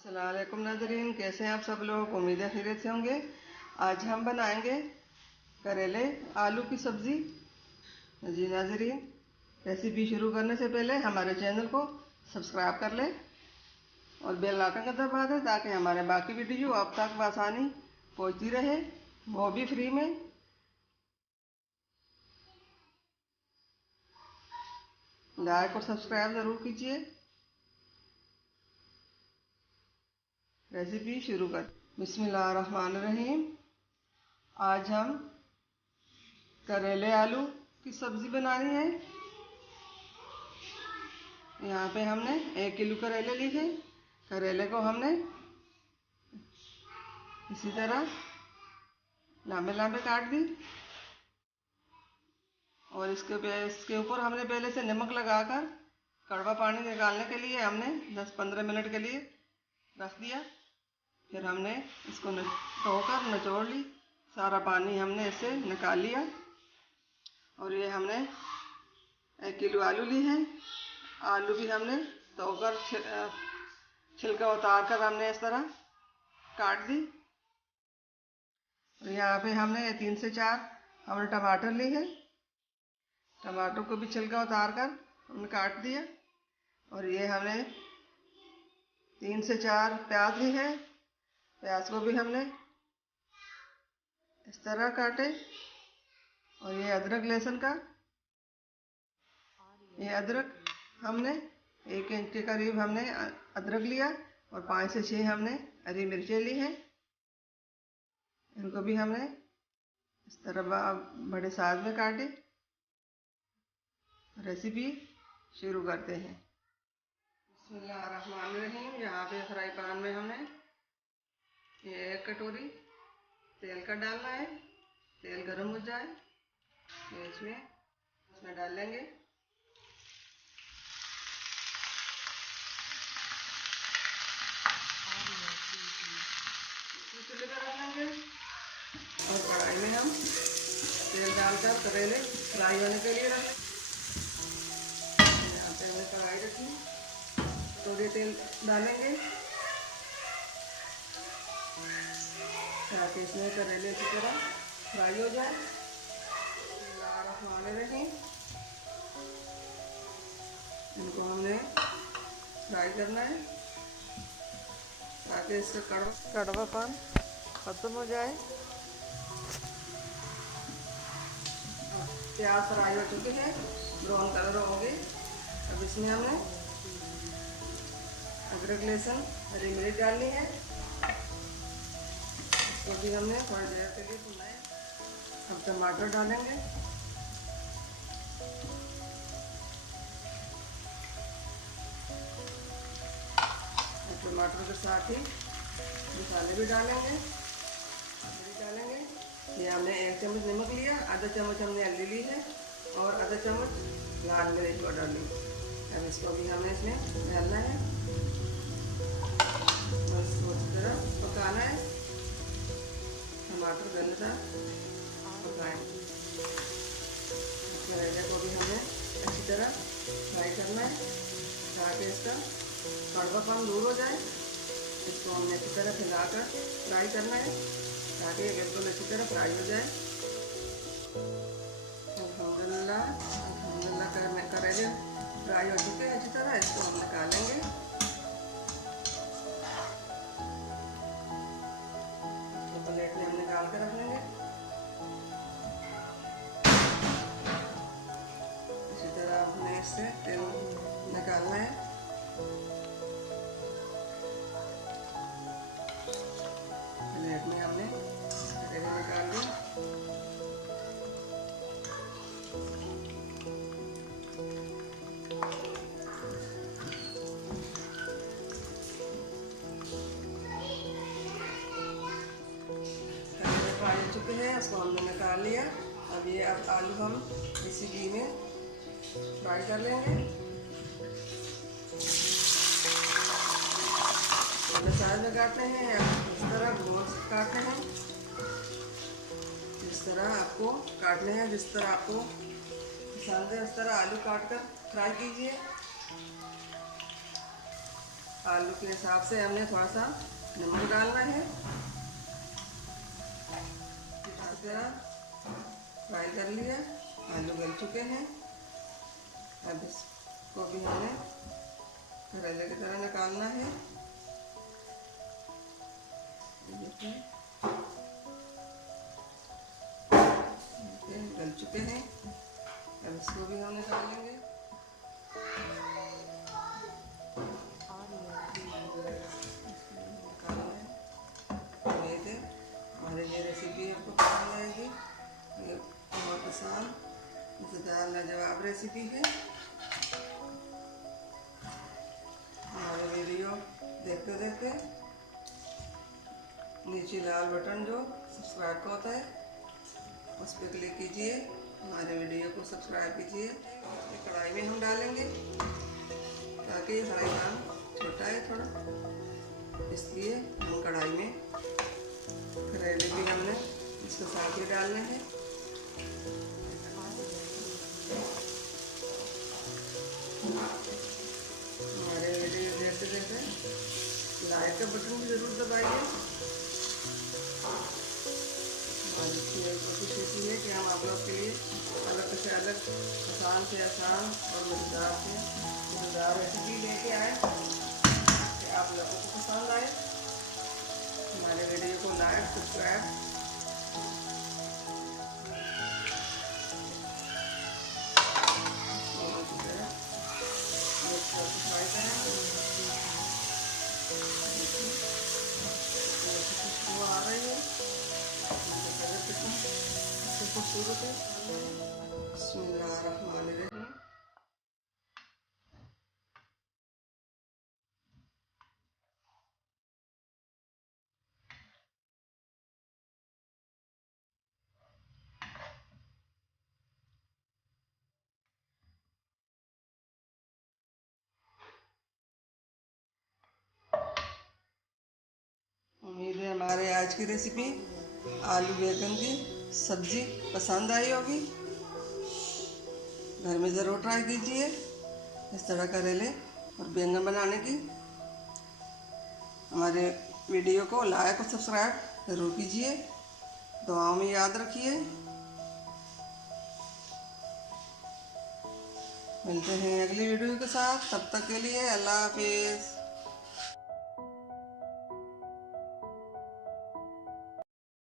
अस्सलाम वालेकुम नाज़रीन, कैसे हैं आप सब लोग। उम्मीद है खैरियत से होंगे। आज हम बनाएंगे करेले आलू की सब्ज़ी। जी नाज़रीन, रेसिपी शुरू करने से पहले हमारे चैनल को सब्सक्राइब कर लें और बेल आइकन का दबा दें ताकि हमारे बाकी वीडियो आप तक आसानी पहुंचती रहे, वो भी फ्री में। लाइक और सब्सक्राइब ज़रूर कीजिए। रेसिपी शुरू कर। बिस्मिल्लाहिर्रहमानिर्रहीम। आज हम करेले आलू की सब्ज़ी बनानी है। यहाँ पे हमने 1 किलो करेले लिए। करेले को हमने इसी तरह लंबे लंबे काट दी और इसके ऊपर हमने पहले से नमक लगाकर कड़वा पानी निकालने के लिए हमने 10-15 मिनट के लिए रख दिया। फिर हमने इसको धोकर निचोड़ ली, सारा पानी हमने इससे निकाल लिया। और ये हमने 1 किलो आलू ली है। आलू भी हमने धोकर छिलका उतार कर हमने इस तरह काट दी। और यहाँ पे हमने 3 से 4 हमने टमाटर ली है। टमाटर को भी छिलका उतार कर हमने काट दिया। और ये हमने 3 से 4 प्याज ली है। प्याज को भी हमने इस तरह काटे। और ये अदरक लहसुन का, ये अदरक हमने 1 इंच के करीब हमने अदरक लिया और 5 से 6 हमने हरी मिर्चें ली हैं। इनको भी हमने इस तरह बड़े साइज में काटे। रेसिपी शुरू करते हैं। बिस्मिल्लाहिर्रहमानिर्रहीम। यहाँ पे फ्राई पैन में हमने ये 1 कटोरी तेल का डालना है। तेल गर्म हो जाए तो इसमें डाल लेंगे चूल्हे पर रख लेंगे। और कढ़ाई में हम तेल डालकर करेले फ्राई होने के लिए रख। यहाँ पे हमने कढ़ाई रखी, थोड़ी तेल डालेंगे ताकि इसमें करेले की तरह फ्राई हो जाए। इनको हमने फ्राई करना है ताकि इसका कड़वापन खत्म हो जाए। प्याज फ्राई हो चुके हैं, ब्राउन कलर हो गए। अब इसमें हमने अदरक लहसुन हरी मिर्च डालनी है। इसको भी हमने थोड़ी देर के लिए भुनना है। अब टमाटर डालेंगे। टमाटर के साथ ही मसाले भी डालेंगे। ये हमने 1 चम्मच नमक लिया, आधा चम्मच हमने हल्दी ली है और आधा चम्मच लाल मिर्च पाउडर ली। अब इसको भी हमने इसमें डालना है, बस अच्छी तरह पकाना है। टमाटर गलता पकाएंगे। करेले को भी हमें अच्छी तरह फ्राई करना है ताकि इसका कड़वापन दूर हो जाए। इसको हमने अच्छी तरह खिलाकर फ्राई करना है ताकि ये बिल्कुल अच्छी तरह फ्राई हो जाए। अल्हम्दुलिल्लाह करेले फ्राई हो चुके हैं अच्छी तरह। इसको हम निकालेंगे। तो प्लेट में हम निकाल कर रख लेंगे। इसी तरह हमने इससे तेल निकालना है। प्लेट में हमने करेले निकाल दी। करेले फ्राई हो चुके हैं, इसको हमने निकाल लिया। अब आलू हम इसी घी में फ्राई कर लेंगे। साइज में काटने हैं या इस तरह गोल काटने हैं, जिस तरह आपको काटने हैं, जिस तरह आपको पसंद है उस तरह आलू काट कर फ्राई कीजिए। आलू के हिसाब से हमने थोड़ा सा नमक डालना है। इस तरह फ्राई कर लिया, आलू गल चुके हैं। अब इसको भी हमें करेले की तरह निकालना है। गल चुके हैं, अब इसको भी हम निकालेंगे। हमारी ये रेसिपी आपको पसंद आएगी। ये बहुत आसान मज़ेदार लाजवाब रेसिपी है। हमारे वीडियो देखते देखते नीचे लाल बटन जो सब्सक्राइब का होता है उस पर क्लिक कीजिए, हमारे वीडियो को सब्सक्राइब कीजिए। ये कढ़ाई में हम डालेंगे ताकि हमारा काम छोटा है थोड़ा, इसलिए हम कढ़ाई में करेले भी हमने इसके साथ ही डालने हैं। हमारे वीडियो देखते देखते लाइक का बटन भी ज़रूर दबाइए। कोशिश ऐसी है कि हम आप लोग के लिए अलग से अलग, आसान से आसान और मज़ेदार से मज़ेदार रेसिपी लेके आए कि आप लोगों को पसंद आए। हमारे वीडियो को लाइक सब्सक्राइब फ्राई करें। खुशबू आ रही है, खूबसूरत है। बिस्मिल्लाहिर्रहमानिर्रहीम। उम्मीद है हमारे आज की रेसिपी आलू बैंगन की सब्जी पसंद आई होगी। घर में ज़रूर ट्राई कीजिए इस तरह करेले और बैंगन बनाने की। हमारे वीडियो को लाइक और सब्सक्राइब ज़रूर कीजिए, दुआओं में याद रखिए। मिलते हैं अगली वीडियो के साथ, तब तक के लिए अल्लाह हाफिज़।